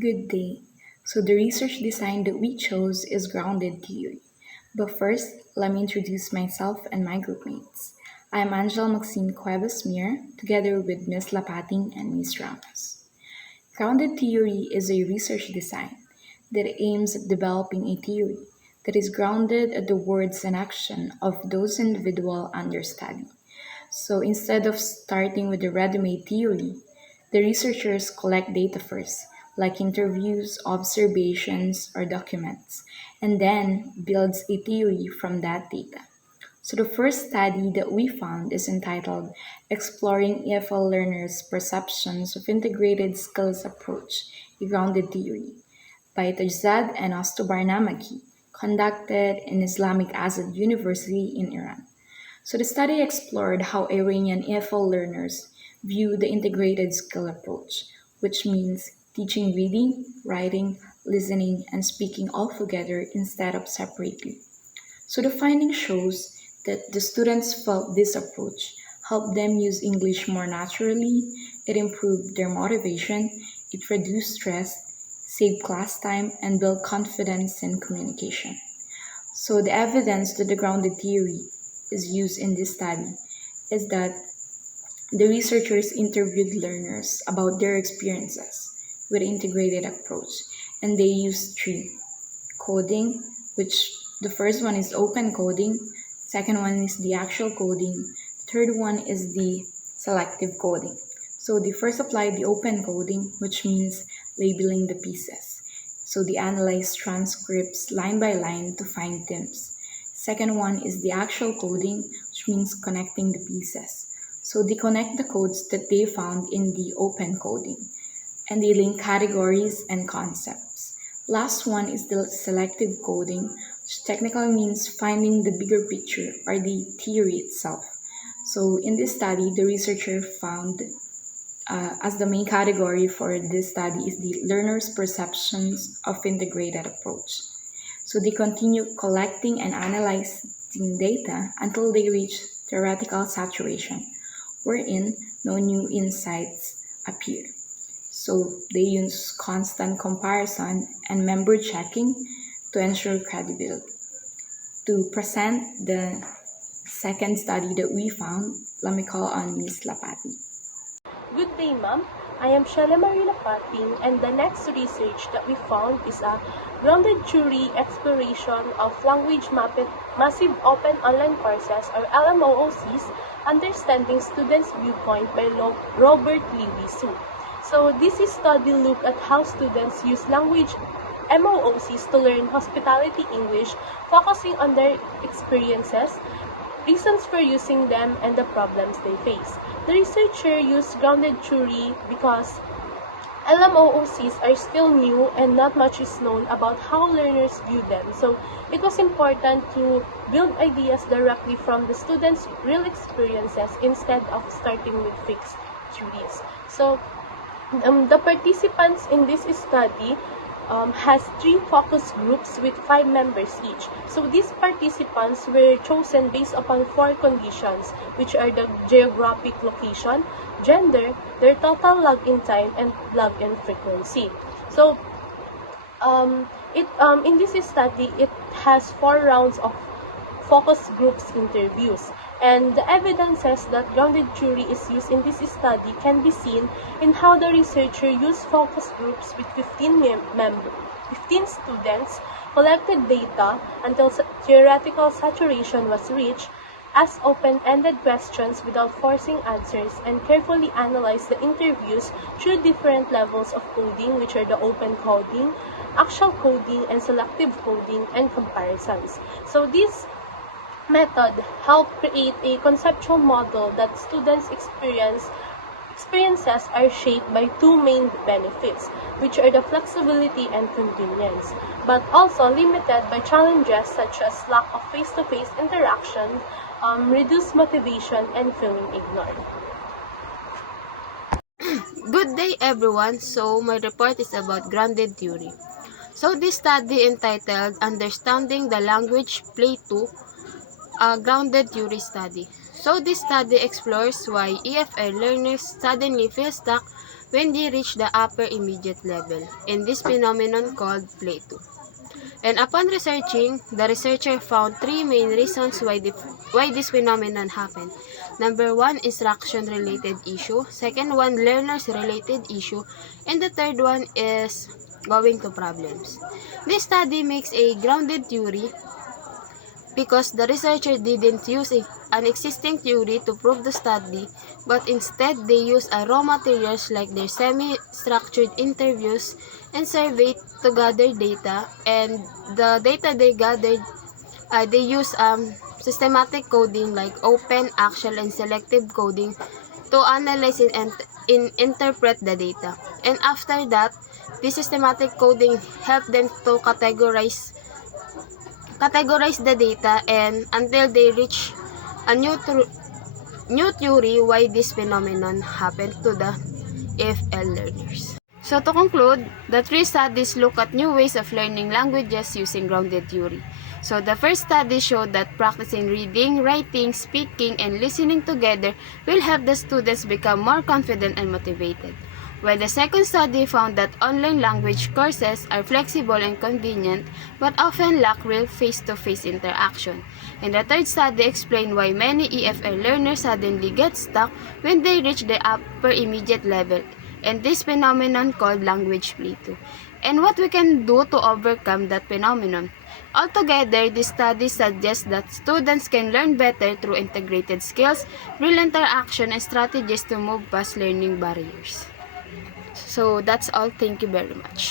Good day. So, the research design that we chose is grounded theory. But first, let me introduce myself and my groupmates. I am Angela Maxine Cuevas Mir, together with Ms. Lapating and Ms. Ramos. Grounded theory is a research design that aims at developing a theory that is grounded at the words and action of those individual under study. So instead of starting with a ready-made theory, the researchers collect data first, like interviews, observations, or documents, and then builds a theory from that data. So the first study that we found is entitled Exploring EFL Learners' Perceptions of Integrated Skills Approach, a Grounded Theory by Tajzad and Ostobar Namaki, conducted in Islamic Azad University in Iran. So the study explored how Iranian EFL learners view the integrated skill approach, which means teaching reading, writing, listening, and speaking all together instead of separately. So the finding shows that the students felt this approach helped them use English more naturally, it improved their motivation, it reduced stress, saved class time, and built confidence in communication. So the evidence that the grounded theory is used in this study is that the researchers interviewed learners about their experiences with integrated approach, and they used three: coding, which the first one is open coding, second one is the actual coding, third one is the selective coding. So they first applied the open coding, which means labeling the pieces. So they analyze transcripts line by line to find themes. Second one is the actual coding, which means connecting the pieces. So they connect the codes that they found in the open coding, and they link categories and concepts. Last one is the selective coding, which technically means finding the bigger picture or the theory itself. So in this study, the researcher found as the main category for this study is the learner's perceptions of integrated approach. So they continue collecting and analyzing data until they reach theoretical saturation, wherein no new insights appear. So they use constant comparison and member checking to ensure credibility. To present the second study that we found, let me call on Ms. Lapati. Good day, ma'am. I am Shella Marie Lapating, and the next research that we found is a grounded theory exploration of massive open online courses or LMOOCs, understanding students' viewpoint by Robert Lewis. So this study looked at how students use language MOOCs to learn hospitality English, focusing on their experiences, reasons for using them, and the problems they face. The researcher used grounded theory because LMOOCs are still new and not much is known about how learners view them. So it was important to build ideas directly from the students' real experiences instead of starting with fixed theories. So the participants in this study has three focus groups with 5 members each. So these participants were chosen based upon 4 conditions, which are the geographic location, gender, their total login time, and login frequency. So in this study, it has 4 rounds of focus groups interviews. And the evidences that grounded theory is used in this study can be seen in how the researcher used focus groups with 15 students, collected data until theoretical saturation was reached, asked open-ended questions without forcing answers, and carefully analyzed the interviews through different levels of coding, which are the open coding, actual coding, and selective coding, and comparisons. So this method help create a conceptual model that students' experiences are shaped by 2 main benefits, which are the flexibility and convenience, but also limited by challenges such as lack of face-to-face interaction, reduced motivation, and feeling ignored. Good day, everyone. So, my report is about grounded theory. So, this study entitled Understanding the Language Play 2, a grounded theory study. So, this study explores why EFL learners suddenly feel stuck when they reach the upper immediate level, in this phenomenon called Play 2. And upon researching, the researcher found three main reasons why this phenomenon happened. Number one, instruction-related issue. Second one, learners-related issue. And the third one is going to problems. This study makes a grounded theory because the researcher didn't use an existing theory to prove the study, but instead they used raw materials like their semi-structured interviews and survey to gather data, and the data they gathered, they use systematic coding like open, actual, and selective coding to analyze and interpret the data. And after that, this systematic coding helped them to categorize the data and until they reach a new theory why this phenomenon happened to the EFL learners. So to conclude, the three studies look at new ways of learning languages using grounded theory. So the first study showed that practicing reading, writing, speaking, and listening together will help the students become more confident and motivated. While the second study found that online language courses are flexible and convenient but often lack real face-to-face interaction. And the third study explained why many EFL learners suddenly get stuck when they reach the upper immediate level, and this phenomenon called language play 2, and what we can do to overcome that phenomenon. Altogether, this study suggests that students can learn better through integrated skills, real interaction, and strategies to move past learning barriers. So that's all. Thank you very much.